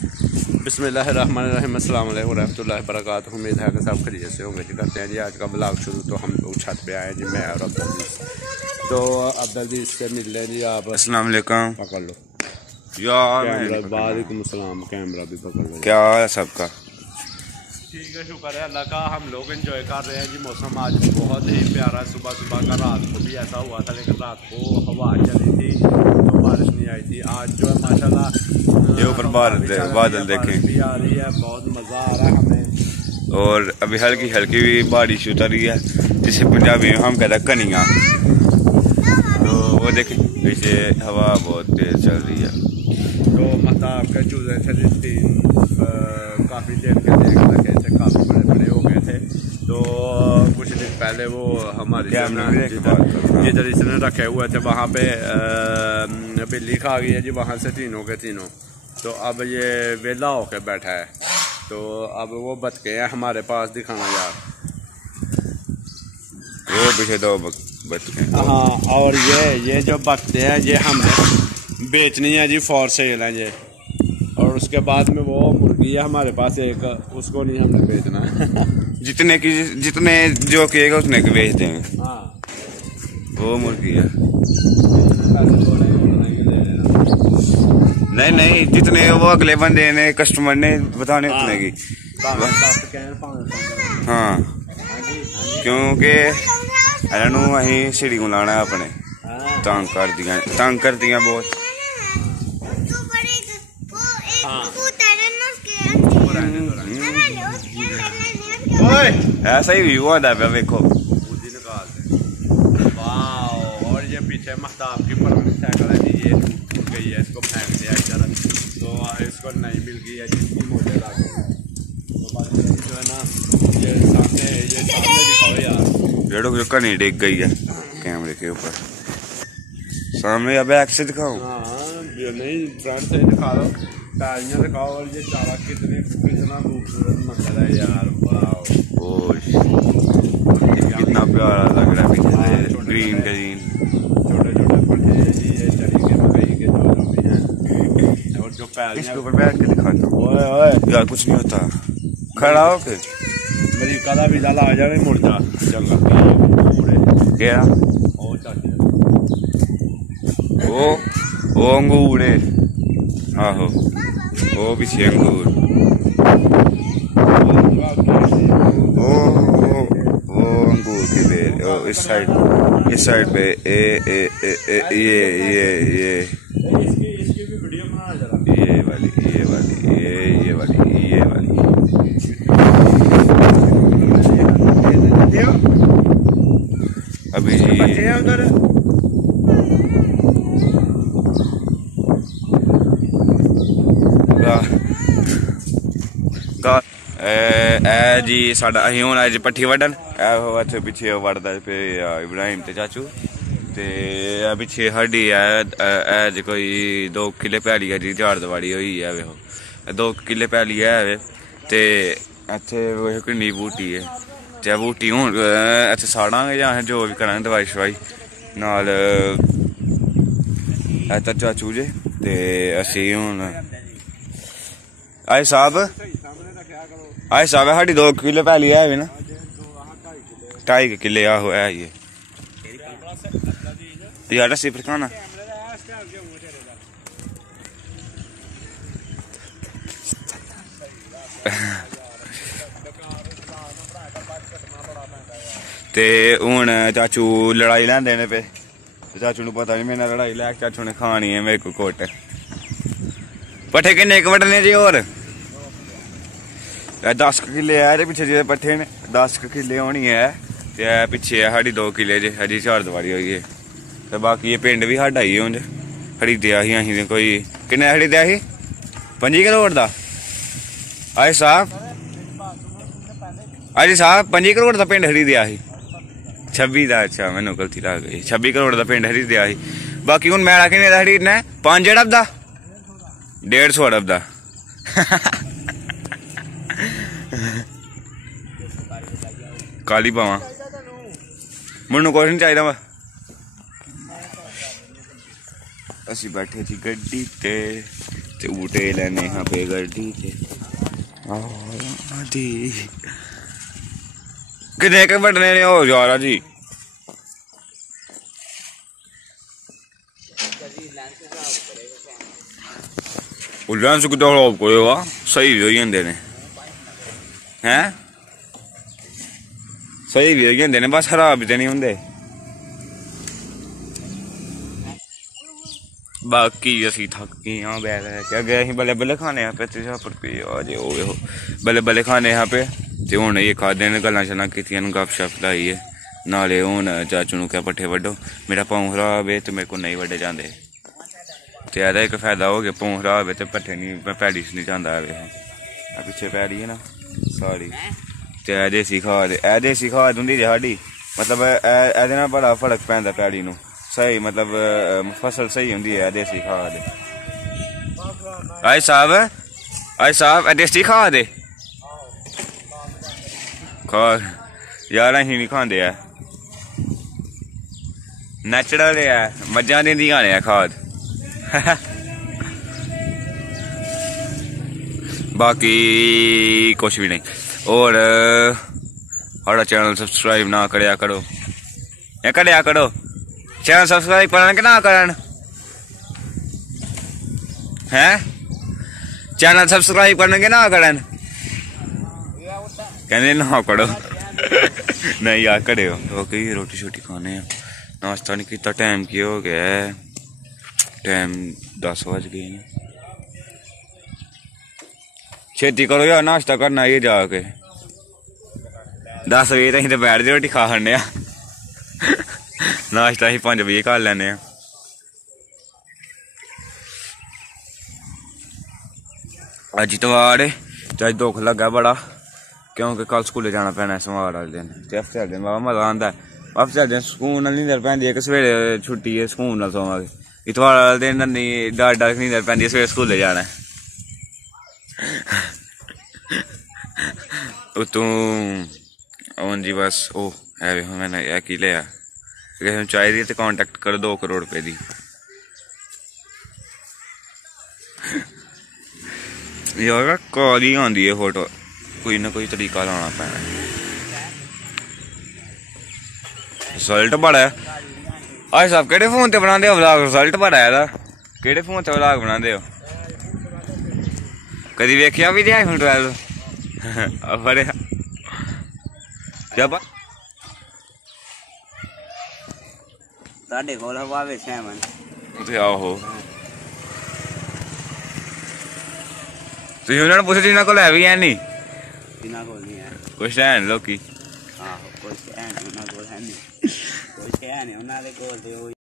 बिस्मिल्लाहिर्रहमानिर्रहीम, अस्सलाम वालेकुम रहमतुल्लाहि वबरकातुहू। उम्मीद है कि सब खैरियत से होंगे जी। करते हैं जी आज का ब्लॉग शुरू। तो हम लोग छत पे आए जी, मैं और अब्दुल। तो अब्दुल से मिल लें जी आप। अस्सलाम वालेकुम। पकड़ लो यार, कैमरा। वालेकुम अस्सलाम। कैमरा भी पकड़ लो। क्या हाल है सबका? ठीक है, शुक्र है अल्लाह का। हम लोग एंजॉय कर रहे हैं जी। मौसम आज बहुत ही प्यारा। सुबह सुबह का रात को भी ऐसा हुआ था, लेकिन रात को हवा चली थी तो बारिश नहीं आई थी। आज जो है माशाल्लाह ये ऊपर बादल देखें भी आ रही है, बहुत मज़ा आ रहा है हमें। और अभी हल्की हल्की भी बारिश उतर रही है, जिसे पंजाबी में हम कहते हैं कनिया। तो वो देखें पीछे हवा बहुत तेज चल रही है। तो महताब के चूजे थे काफ़ी देर के देख रखे थे, काफ़ी बड़े बड़े हो गए थे। तो कुछ दिन पहले वो हमारी जिधर इसने रखे हुए थे वहाँ पे बिल्ली खा गई है जी, वहाँ से तीनों के तीनों। तो अब ये वेला होके बैठा है। तो अब वो बतके हैं हमारे पास, दिखाना यार। वो पीछे दो बतके। हाँ, और ये जो बतके हैं ये हमने बेचनी है जी, फॉर सेल है ये। और उसके बाद में वो मुर्गी है हमारे पास एक, उसको नहीं हमने बेचना है। जितने जो कहेगा उतने के बेच देंगे। हाँ, वो मुर्गी है। नहीं, जितने वो अगले बंदे ने कस्टमर ने बताने उतने की। हाँ, क्योंकि अं सीढ़ी को लाना है अपने। तंग कर दिया बहुत। ऐसा ही व्यू आता है, देखो। और ये पीछे महताब की पुरानी साइकिल है जी, ये टूट गई है, इसको फेंक दिया इधर। तो इसको नहीं मिल गई है जिसकी मॉडल आ गई। तो जो है ना, ये सामने दिखाओ यार। रेडो जो कनी डिग गई है कैमरे के ऊपर। सामने या बैक से दिखाओ? हाँ, नहीं फ्रंट से दिखा दो, टाइयाँ दिखाओ। और ये चारा कितना खूबसूरत मंजर है यार। कितना प्यारा लग रहा है पीछे से ग्रीन ग्रीन। छोटे छोटे पौधे जी, ये चरी के मकई के जो भी हैं। और जो इसके ऊपर बैठ के दिखाता हूँ यार, कुछ नहीं होता। खड़ा हो के मेरी कदा भी डाला आ जाए मुर्जा जंगल क्या ओ चाचे वो अंगूर है। आहो, वो पीछे अंगूर। वो अंगूर की बेल। इस साइड पे ये इसकी भी वीडियो बनाना जरा। ये वाली अभी उधर जी साडा अहीं हुण अज पट्ठी वड्डन। इत्थे पिछे वड़दा पे इब्राहिम ते चाचू ते पिछे साडी है जी कोई 2 किले पैली है जी, झाड़ दवाड़ी होई है। वेखो 2 किले पैली है ते इत्थे वेखो किन्नी बूटी है। चाहे बूटी हूँ इत्थे साड़ांगे जां जो भी करांगे दवाई शवाई नाल इत्थे चाचू जे ते असीं हुण साढ़ी 2 किले पैली है भी ना, 2.5 किले। आहो है ये यार सिफर खाना। ते हुण चाचू लड़ाई लैंदे ने पे। चाचू नूं पता नहीं मेरे नाल लड़ाई लै, चाचू ने खानी है मेरे को कोट। पट्ठे किन्ने क वड्डने जी? और 10 किले है पिछे जो पट्ठे ने, 10 किले होनी है। ते पिछे है साढ़ी 2 किले जे, हजी झाड़ दवाड़ी होई है। ते बाकी ये पिंड भी साडा ही हुण खरीदया ही अहीं कोई किन्ने खरीदया ही 25 करोड़ दा। अज साहब 25 करोड़ दा पिंड खरीदया ही। 26 दा, अच्छा मैनू गलती लग गई। 26 करोड़ दा पिंड खरीदया ही। बाकी हुण मैड़ा किन्ने दा खरीदना है? 5 अरब दा, 150 अरब दा। काली पावा मैनू कुछ नहीं चाहिए वा। असी बैठे थी गड्डी ते झूटे लेने यहाँ पे गड्डी थे कितने के बढ़ने ने हो जा रहा जी लेंस को खराब करेगा सही भी हो जाते ने हैं सही भी हो जाते ने बस खराब भी तो नहीं होंगे बाकी असी थक गए हाँ बैग क्या गए अं बल्ले बल्ले खाने यहाँ पे पर पे आज हो बल्ले बल्ले खाने यहाँ पे तो हूँ ये खादे ने गल्लां शल्लां कीतियां गप शप लाई है नाले हूँ चाचू नूं क्या पट्ठे वड्डो मेरा पाँव खराब है तो मेरे को नहीं वड्डे जाते तो यदा एक फायदा हो गया पाँव खराब है तो पट्ठे नहीं पैड़ी नहीं जाता है पिछे पैड़ी है ना साड़ी तो ए देसी खाद होंगी जी साड़ी मतलब ए बड़ा फर्क पैंदा पैड़ी नूं सही मतलब फसल सही होंगी है देसी खाद आई साहब देसी खाद है यार अं नहीं खाते है नैचुरल है मज्जां दिंदियां ने खाद बाकी कुछ भी नहीं और हमारा चैनल सब्सक्राइब ना करया करो या करया करो चैनल सब्सक्राइब करन कि ना करन हैं चैनल सब्सक्राइब करन कि ना करन कहने ना करो नहीं यार करे हो कि रोटी शोटी खाने नाश्ता नहीं किया टाइम की हो गया है टाइम 10 बज गए हैं छेती करो यार नाश्ता करना ये जाके 10 बजे तो बैठ जाओ रोटी खा खन्ने नाश्ता ही 5 बजे कर लैने अज इतवार है तो अज दुख लगा बड़ा क्योंकि कल स्कूले जाना पैना सोमवार वाले दिन ते हफ्ते वाले दिन बाबा मजा आंदा हफ्ते वाले दिन सुकून नाल नींदर पैंदी है कि सवेरे छुट्टी है सुकून नाल सोवांगे इतवार वाले दिन नहीं डर नींदर पैंदी है सवेरे स्कूले जाना तू हूँ जी बस ओ है मैंने यह की लिया किसी चाहिए तो कॉन्टैक्ट करो 2 करोड़ रुपए की यार कॉल ही आती है फोटो कोई ना कोई तरीका लाना पैना रिजल्ट बड़ा है आज साहब केड़े फोन ते बनांदे हो व्लॉग रिजल्ट बड़ा है केड़े फोन ते व्लॉग बनांदे हो कदी वेखिया भी नहीं iPhone 12 बड़े क्या बात ताडे कोल हवावे सैमन ते आहो तुसीं उन्हां नूं पुछो जिन्हां कोल है भी है नहीं जिन्हां कोल नहीं है कुछ है लोकी आहो कुछ है नहीं उन्हां कोल है नहीं कुछ है नहीं उन्हां दे कोल ते